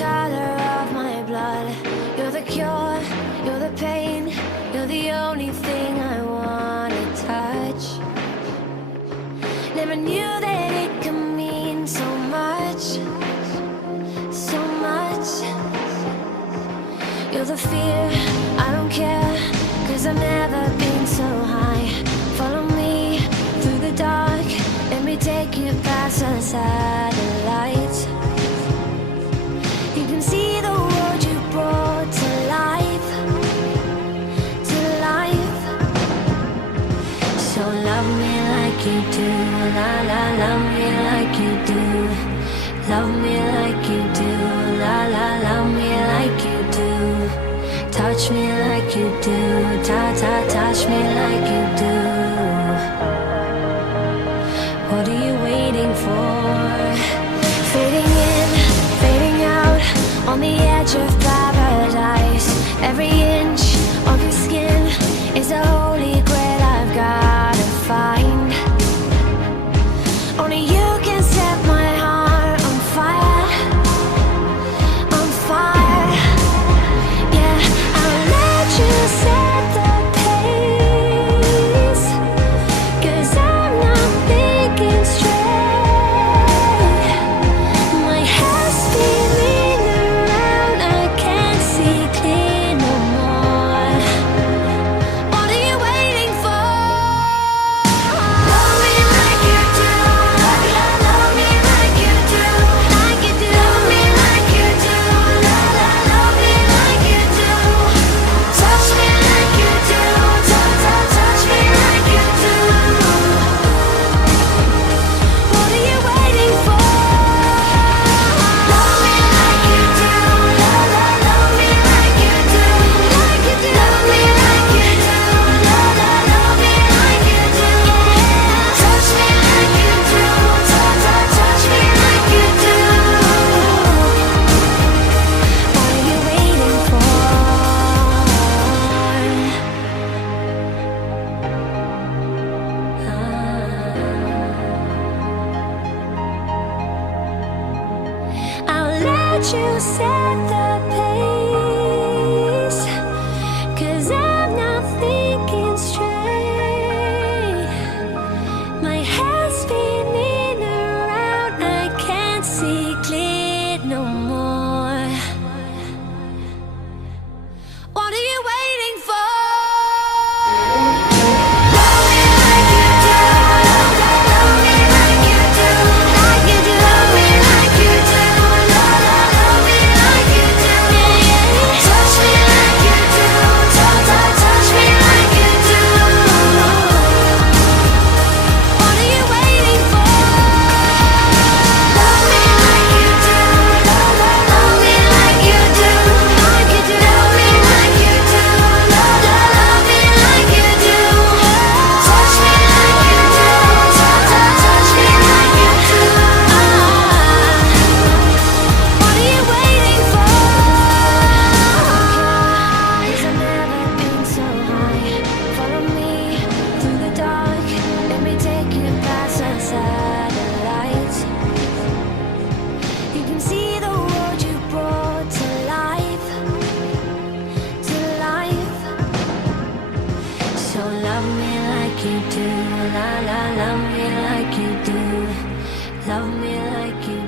color of my blood. You're the cure, you're the pain, you're the only thing I wanna touch. Never knew that it could mean so much, so much. You're the fear, I don't care, 'cause I've never been so high. Follow me through the dark, let me take you past the satellites. You can see the world you brought to life, to life. So love me like you do, la la, love me like you do. Love me like you do, la la, love me like you do. Touch me like you do, ta ta, touch me like you do. What are you waiting for? Fading in, fading out, on the edge of paradise. Every inch of your skin is a holy grail I've gotta find. Only you can set my heart on fire, on fire. Yeah, I'll let you set the pace, 'cause I'm not thinking straight. My head's spinning around, I can't see clear no more. What are you waiting for? Love me like you do, love me like you do, like you do. Love me like you do, love me like you do. Touch me like you do, touch me like you do. What are you waiting for? Love me like you do, love me like you do, like you do. Love me like you do, love me like you do. Touch me like you do, touch me like you do. What are you waiting for? I'll let you set the pace, 'cause I'm not thinking straight. My head's spinning around, I can't see clear no more. What are you waiting for? Love me like you do, love me like you do, like you do. Love me like you do, love me like you do. Touch me like you do, touch me like you do. What are you waiting for? Love me like you do, love me like you do, like you do. Love me like you do, love me like you do. Touch me like you do, touch me like you do. What are you waiting for? 'Cause I've never been so high. Follow me through the dark, let me take you past the satellites. You can see the world you brought to life, to life. So love me like you do, la la, love me like you do. Love me like you